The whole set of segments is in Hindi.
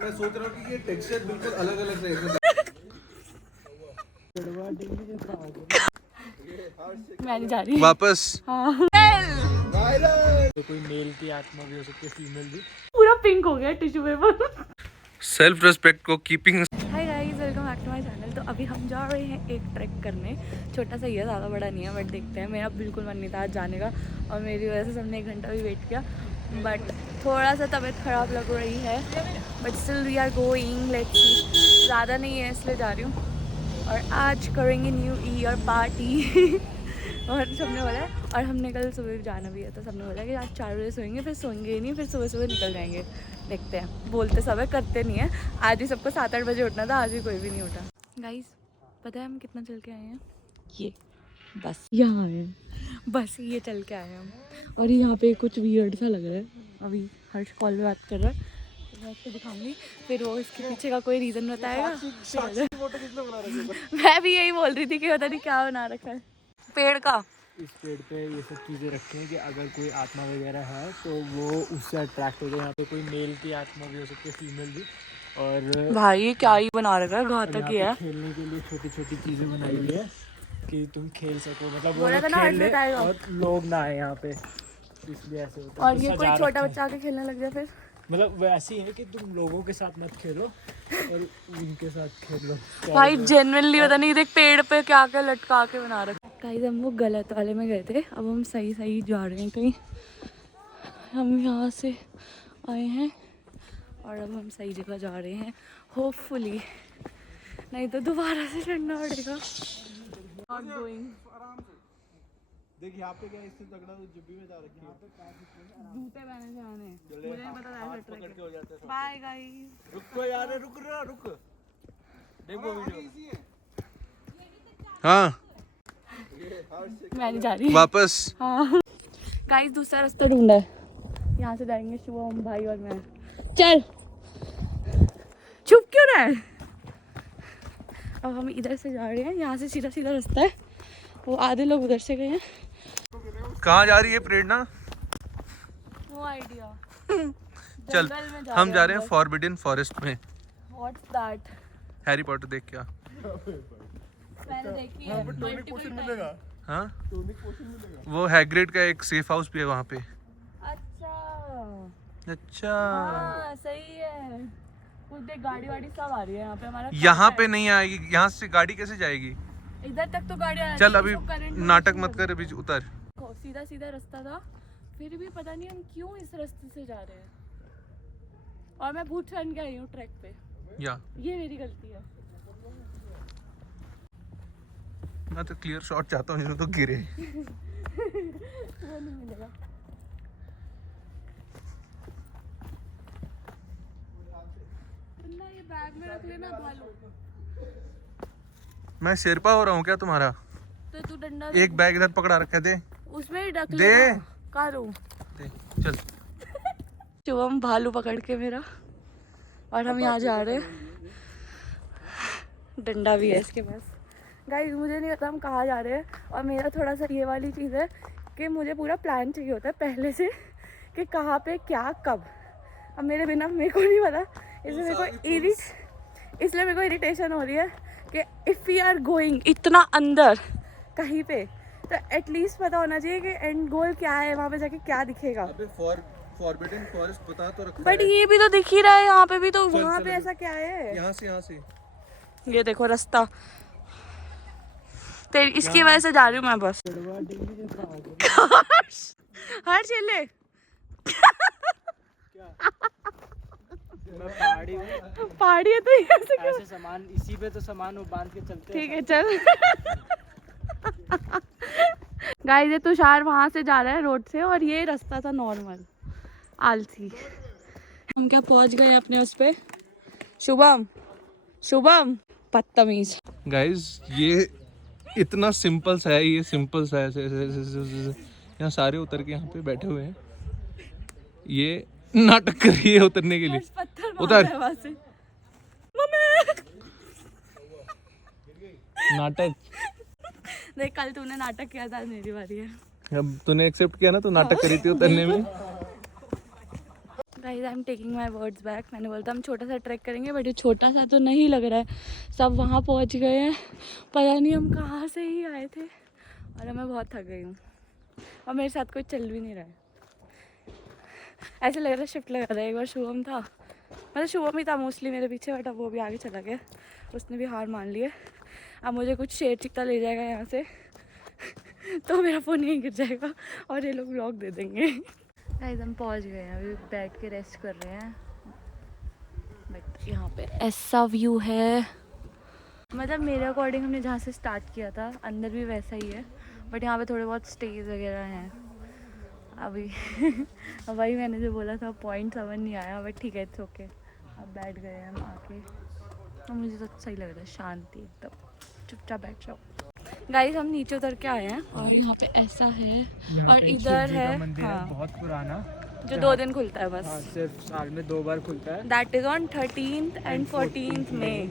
मैं सोच रहा हूँ कि ये टेक्सचर बिल्कुल अलग अलग रहेगा। मैं नहीं जा रही वापस। हाँ। तो कोई मेल की आत्मा भी हो सकती है, फीमेल भी। पूरा पिंक हो गया टिश्यू पेपर। सेल्फ रेस्पेक्ट को keeping. Hi guys, welcome back to my channel. तो अभी हम जा रहे हैं एक ट्रैक करने। छोटा सा ही है, ज़्यादा बड़ा नहीं है, बट देखते हैं। मेरा बिल्कुल मन नहीं था आज जाने का और मेरी वजह से सबने 1 घंटा भी वेट किया। बट थोड़ा सा तबीयत ख़राब लग रही है, but still we are going. Let's see, ज़्यादा नहीं है इसलिए जा रही हूँ। और आज करेंगे न्यू ईयर पार्टी और सबने बोला है। और हमने कल सुबह जाना भी है, तो सबने बोला कि आज 4 बजे सोएंगे, फिर सोएंगे ही नहीं, फिर सुबह सुबह निकल जाएंगे। देखते हैं, बोलते सब है, करते नहीं है। आज भी सबको 7-8 बजे उठना था, आज भी कोई भी नहीं उठा। गाइस, पता है हम कितना चल के आए हैं? ये बस यहाँ आए हैं, बस ये चल के आए हैं हम। और यहाँ पे कुछ वियर्ड सा लग रहा है। अभी हर्ष कॉल में बात कर रहा है, मैं उसको दिखाऊंगी, फिर वो इसके पीछे का कोई रीज़न बताएगा। मैं भी यही बोल रही थी कि पता नहीं क्या बना रखा है पेड़ का। इस पेड़ पे ये सब चीज़ें रखी हैं कि अगर कोई आत्मा वगैरह है तो वो उससे अट्रैक्ट हो जाए। यहाँ पे कोई मेल की आत्मा भी हो सकती है, फीमेल भी। और भाई ये क्या ही बना रखा है, घातक यहाँ ही पे है। खेलने के लिए छोटी छोटी चीज़ें बनाई हुई है कि तुम खेल सको, मतलब वो बोला लोग था ना खेल हर्ष ले बताएगा। और लोग ना आए यहाँ पे, इसलिए ऐसे होता है। और तो ये सजा कोई छोटा रखे बच्चा आके खेलने लग जाए फिर? मतलब वैसे ही है कि तुम लोगों के साथ मत खेलो और उनके साथ खेलो। भाई जेन्युइनली पता नहीं, देख पेड़ पे क्या क्या लटका के बना रखा है। गाइस, हम वो गलत वाले में गए थे, अब हम सही सही जा रहे हैं कहीं। हम यहाँ से आए हैं और अब हम सही जगह जा रहे हैं होपफुली, नहीं तो दोबारा से चढ़ना पड़ेगा। Not going. देख यहाँ पे क्या इससे तगड़ा तो जुब्बी में जा रखी है। जूते पहने से आने, मुझे नहीं पता हाथ ऐसा पकड़ के हो जाते हैं। Bye guys. रुक तो यार, रुक। देखो वीडियो। हाँ मैं नहीं जा रही वापस। हाँ गाइस, दूसरा रास्ता ढूंढा है, यहाँ से जाएंगे शुभम भाई और मैं। चल, चुप क्यों रहा है? अब हम इधर से जा रहे हैं, यहाँ से सीधा सीधा रास्ता है। वो आधे लोग उधर से गए हैं। कहाँ जा रही है प्रेरणा? No idea. चल, हम जा रहे हैं फॉरबिडन फॉरेस्ट में। What's that? हैरी पॉटर देख क्या? मैंने देखी है मल्टीपल टाइम। हाँ, वो हैग्रिड का एक सेफ हाउस भी है वहाँ पे। अच्छा हाँ सही है। कुछ देख, गाड़ी वाड़ी सब आ रही है यहाँ पे। हमारा यहाँ पे नहीं आएगी, यहाँ से गाड़ी कैसे जाएगी? इधर तक तो गाड़ी आ चल अभी नाटक मत कर, अभी उतर। सीधा सीधा रास्ता था, फिर भी पता नहीं हम क्यों इस रास्ते से जा रहे हैं। और मैं बूट पहन के आई हूँ ट्रैक पे, ये मेरी गलती है। मैं तो क्लियर शॉट चाहता हूँ, इसमें तो गिरे। वो नहीं मिलेगा। ये बैग में रख लेना भालू। मैं शेरपा हो रहा हूँ क्या तुम्हारा? तो तू डंडा एक बैग इधर पकड़ा रखा है, दे। उसमें ही रख दे। लेना। कारू दे, चल। शुभम भालू पकड़ के मेरा, और हम यहाँ जा रहे हैं। डंडा भी है इसके पास। गाइस, मुझे नहीं पता हम कहाँ जा रहे हैं। और मेरा थोड़ा सा ये वाली चीज़ है कि मुझे पूरा प्लान चाहिए होता है पहले से कि कहाँ पे क्या कब। अब मेरे बिना मेरे को नहीं पता, इसलिए मेरे को इरिटेशन हो रही है कि इफ़ वी आर गोइंग इतना अंदर कहीं पे, तो एटलीस्ट पता होना चाहिए कि एंड गोल क्या है, वहाँ पे जाके क्या दिखेगा। अबे फॉरबिडन फॉरेस्ट बता तो रखा है। बट ये भी तो दिख ही रहा है यहाँ पे भी, तो वहाँ पे ऐसा क्या है? यहाँ से ये देखो रास्ता, तेरी इसकी वजह से जा रही हूँ मैं बस। हर चले पहाड़ी है तो ऐसे सामान इसी पे तो सामान वो बांध के चलते हैं। ठीक है चल। गाइस, ये तुषार वहां से जा रहा है रोड से, और ये रास्ता था नॉर्मल आलसी। हम क्या पहुंच गए अपने उस पे? शुभम बदतमीज। गाइस, ये इतना सिंपल सा है, ये सिंपल सा है। यहाँ सारे उतर के यहाँ पे बैठे हुए हैं। ये नाटक कर रही है उतरने के लिए। उतर। नाटक देख, कल तूने नाटक किया था, मेरी बारी है। अब तूने एक्सेप्ट किया ना, तो नाटक करी थी उतरने में। Guys I am taking my words back. मैंने बोला था हम छोटा सा ट्रैक करेंगे, बट ये छोटा सा तो नहीं लग रहा है। सब वहाँ पहुँच गए हैं, पता नहीं हम कहाँ से ही आए थे, और मैं बहुत थक गई हूँ और मेरे साथ कोई चल भी नहीं रहा है। ऐसे लग रहा है शिफ्ट लगा रहा है। एक बार शुभम था, मतलब शुभम ही था मोस्टली मेरे पीछे, बट अब वो भी आगे चला गया, उसने भी हार मान ली है। अब मुझे कुछ शेर चिकता ले जाएगा यहाँ से तो मेरा फ़ोन यहीं गिर जाएगा और ये लोग व्लॉग दे देंगे। गाइस हम पहुँच गए हैं, अभी बैठ के रेस्ट कर रहे हैं। बट यहाँ पे ऐसा व्यू है, मतलब मेरे अकॉर्डिंग हमने जहाँ से स्टार्ट किया था अंदर भी वैसा ही है, बट यहाँ पे थोड़े बहुत स्टेज वगैरह हैं अभी। वही मैंने जो बोला था पॉइंट समझ नहीं आया, बट ठीक है इट्स ओके। अब बैठ गए हैं हम आके, तो मुझे तो सही लग रहा है, शांति एकदम, चुपचाप बैठ जाओ। गाइस हम नीचे उतर के आए हैं और यहाँ पे ऐसा है, और इधर है मंदिर हाँ, है बहुत पुराना, जो 2 दिन खुलता है बस। हाँ, सिर्फ साल में 2 बार खुलता है। That is on 13th and 14th मई।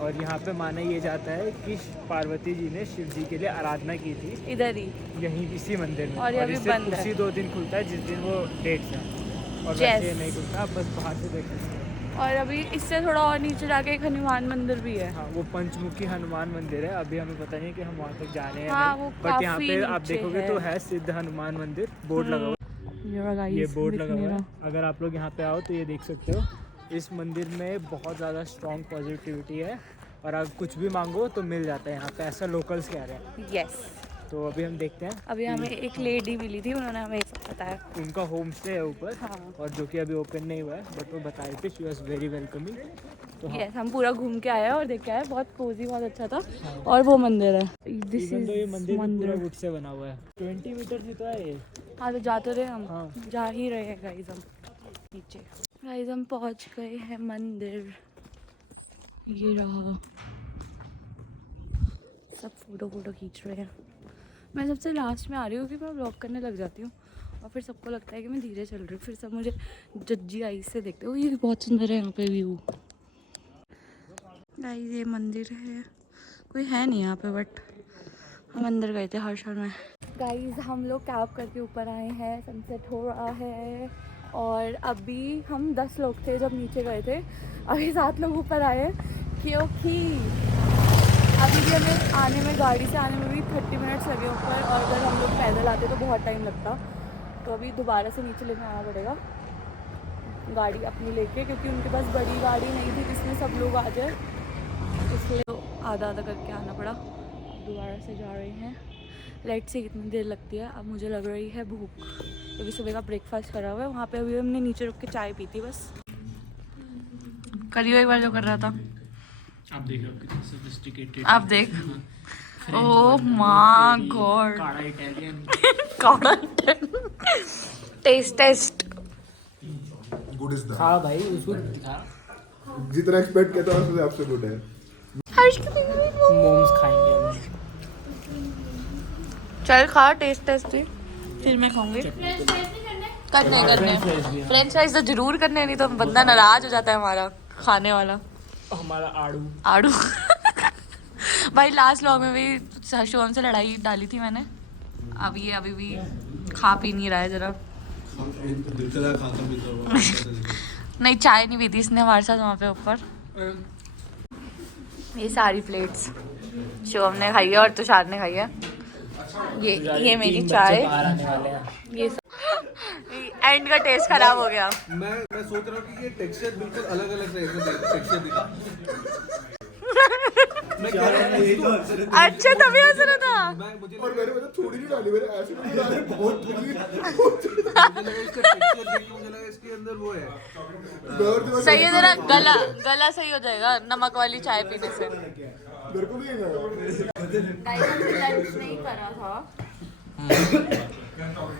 और यहाँ पे माना ये जाता है कि पार्वती जी ने शिव जी के लिए आराधना की थी इधर ही, यहीं इसी मंदिर में, और ये अभी इससे बंद है। उसी 2 दिन खुलता है जिस दिन वो डेट्स है, और वैसे ये नहीं खुलता, आप बस बाहर से देख सकते हैं। और अभी इससे थोड़ा और नीचे जाके एक हनुमान मंदिर भी है। हाँ, वो पंचमुखी हनुमान मंदिर है। अभी हमें पता नहीं कि हम वहाँ तक जाने हैं हाँ, नहीं, वो बट यहाँ काफी पे आप नीचे देखोगे है। तो है सिद्ध हनुमान मंदिर, बोर्ड लगा हुआ है। ये बोर्ड लगा हुआ है, अगर आप लोग यहाँ पे आओ तो ये देख सकते हो। इस मंदिर में बहुत ज़्यादा स्ट्रॉन्ग पॉजिटिविटी है, और अगर कुछ भी मांगो तो मिल जाता है यहाँ पे, ऐसा लोकल्स कह रहे हैं। यस, तो अभी हम देखते हैं। अभी हमें एक लेडी मिली थी, उन्होंने हमें ये सब बताया। उनका होम स्टे है ऊपर, हाँ। और जो कि अभी ओपन नहीं हुआ है, बट वो बता रहे थे शी वाज वेरी वेलकमिंग। तो हाँ, यस हम पूरा घूम के आए हैं और देख के आए, बहुत कोजी, बहुत अच्छा था। और वो मंदिर है, दिस इवन तो ये इज मंदिर भी पूरा मंदिर। वुड से बना हुआ है। 20 मीटर ही तो है ये। हाँ तो जाते रहे हम, हाँ। जा ही रहे हैं गाइस हम नीचे। गाइस हम पहुंच गए हैं मंदिर, ये रहा, सब फोटो खींच रहे हैं। मैं सबसे लास्ट में आ रही हूँ क्योंकि मैं व्लॉग करने लग जाती हूँ, और फिर सबको लगता है कि मैं धीरे चल रही हूँ, फिर सब मुझे जज्जी आई से देखते हो। ये बहुत सुंदर है यहाँ पे व्यू। गाइस ये मंदिर है, कोई है नहीं यहाँ पे, बट हम अंदर गए थे हर्षण में। गाइस हम लोग कैब करके ऊपर आए हैं, सनसेट हो रहा है, और अभी हम 10 लोग थे जब नीचे गए थे, अभी 7 लोग ऊपर आए हैं, क्योंकि अभी भी हमें आने में, गाड़ी से आने में भी 30 मिनट्स लगे ऊपर, और अगर हम लोग पैदल आते तो बहुत टाइम लगता। तो अभी दोबारा से नीचे लेने आना पड़ेगा गाड़ी अपनी लेके, क्योंकि उनके पास बड़ी गाड़ी नहीं थी जिसमें सब लोग आ जाए, इसलिए तो आधा आधा करके आना पड़ा। दोबारा से जा रहे हैं, लाइट से कितनी देर लगती है। अब मुझे लग रही है भूख, क्योंकि सुबह का ब्रेकफास्ट करा हुआ है वहाँ पे। अभी हमने नीचे रुक के चाय पी थी बस। करियो एक बार जो कर रहा था, आप देख रहे हो कितना सोफिस्टिकेटेड। आप देख, ओह माय गॉड, काढ़ा इटालियन। काढ़ा टेस्ट गुड इज द हाँ भाई, उसको दिखा। जितना एक्सपेक्ट किया था उससे आपसे गुड है। मोम्स खाएंगे हम। चल खा, टेस्ट ही, फिर मैं खाऊंगी। करने फ्रेंच फ्राइज तो जरूर करने, नहीं तो बंदा नाराज हो जाता है हमारा खाने वाला, हमारा आड़ू। भाई लास्ट व्लॉग में भी शुभम से लड़ाई डाली थी मैंने, अब ये अभी भी खा पी नहीं रहा है जरा। नहीं चाय नहीं पीती इसने हमारे साथ वहाँ पे ऊपर। ये सारी प्लेट्स शुभम ने खाई है और तुषार ने खाई है। ये मेरी चाय, ये एंड का टेस्ट खराब हो गया। मैं सोच रहा हूँ कि ये टेक्सचर बिल्कुल अलग अलग टेक्सचर दिखा। अच्छा तभी हंस रहा था। और मैंने मतलब थोड़ी नहीं डाली, मैंने ऐसे नहीं डाली, बहुत थोड़ी। मुझे लगा इसके अंदर वो है। सही है, जरा गला सही हो जाएगा नमक वाली चाय पीने से। मेरे को भी है लंच नहीं करा था,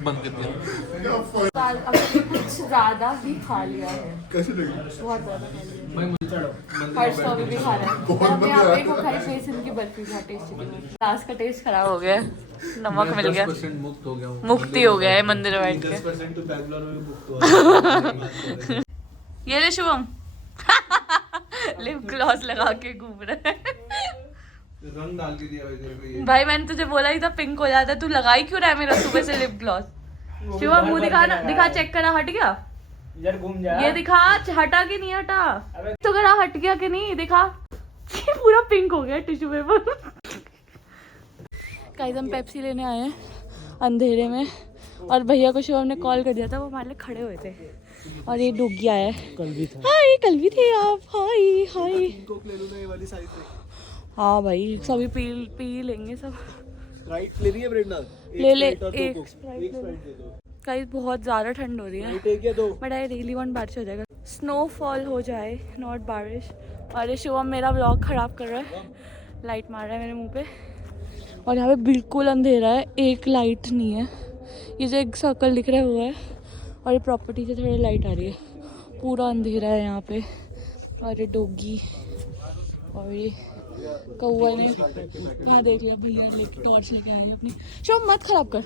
बंद कर दिया। अभी कुछ ज्यादा ही खा लिया है, कैसे लगी? बहुत ज्यादा खा लिया। हर्ष तो अभी भी खा रहा है। हमने यहाँ पे वो खाई बेसन की बर्फी, बहुत टेस्टी थी। लास्ट का टेस्ट खराब हो गया, नमक मिल गया, 10% मुक्त हो गया हूँ। मुक्ति हो गया है मंदिर में बैठ के। 10% तो बैंगलोर में मुक्त हुआ। ये ले शुभम लिप ग्लॉस लगा के घूम रहा है। रंग डाल के दिया तेरे को ये। भाई मैंने तुझे बोला ही था पिंक हो जाता, तू लगाई क्यों रहा है मेरा सुबह से लिप ग्लॉस? शिवा मुंह दिखा ना, दिखा, चेक करना, हट गया? इधर घूम जा। ये दिखा, हटा कि नहीं हटा? तो करा, हट गया कि नहीं? दिखा। ये पूरा पिंक हो गया टिश्यू पेपर। गाइस हम पेप्सी लेने आए हैं अंधेरे में, और भैया को शिवम ने कॉल कर दिया था, वो हमारे लिए खड़े हुए थे। और ये डूगी आया है। कल भी था। हाय, कल भी थे आप। हाय हाय। कोक ले लो ना, ये वाली साइज में। हाँ भाई, सभी पी लेंगे सब। स्प्राइट ले रही है ब्रेड नाल? ले ले, स्प्राइट और दो एक कोक। स्प्राइट एक ले स्प्राइट दे दो। गाइस बहुत ज़्यादा ठंड हो रही है, स्प्राइट एक या दो? बट आई रियली वांट बारिश हो जाएगा, स्नोफॉल हो जाए, नॉट बारिश। और ये शिवम मेरा व्लॉग ख़राब कर रहा है, लाइट मार रहा है मेरे मुंह पे। और यहाँ पे बिल्कुल अंधेरा है, एक लाइट नहीं है। ये जो एक सर्कल दिख रहा है वो है, और ये प्रॉपर्टी से थोड़ी लाइट आ रही है। पूरा अंधेरा है यहाँ पे। और ये डॉगी और ये कौआ ने हाँ देख लिया, भैया लेके टॉर्च लेके आए हैं अपनी। शिवम मत खराब कर।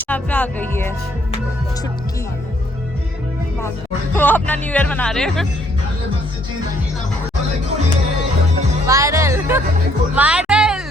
यहाँ पे आ गई है छुटकी, वो अपना न्यू ईयर मना रहे हैं। Viral viral viral.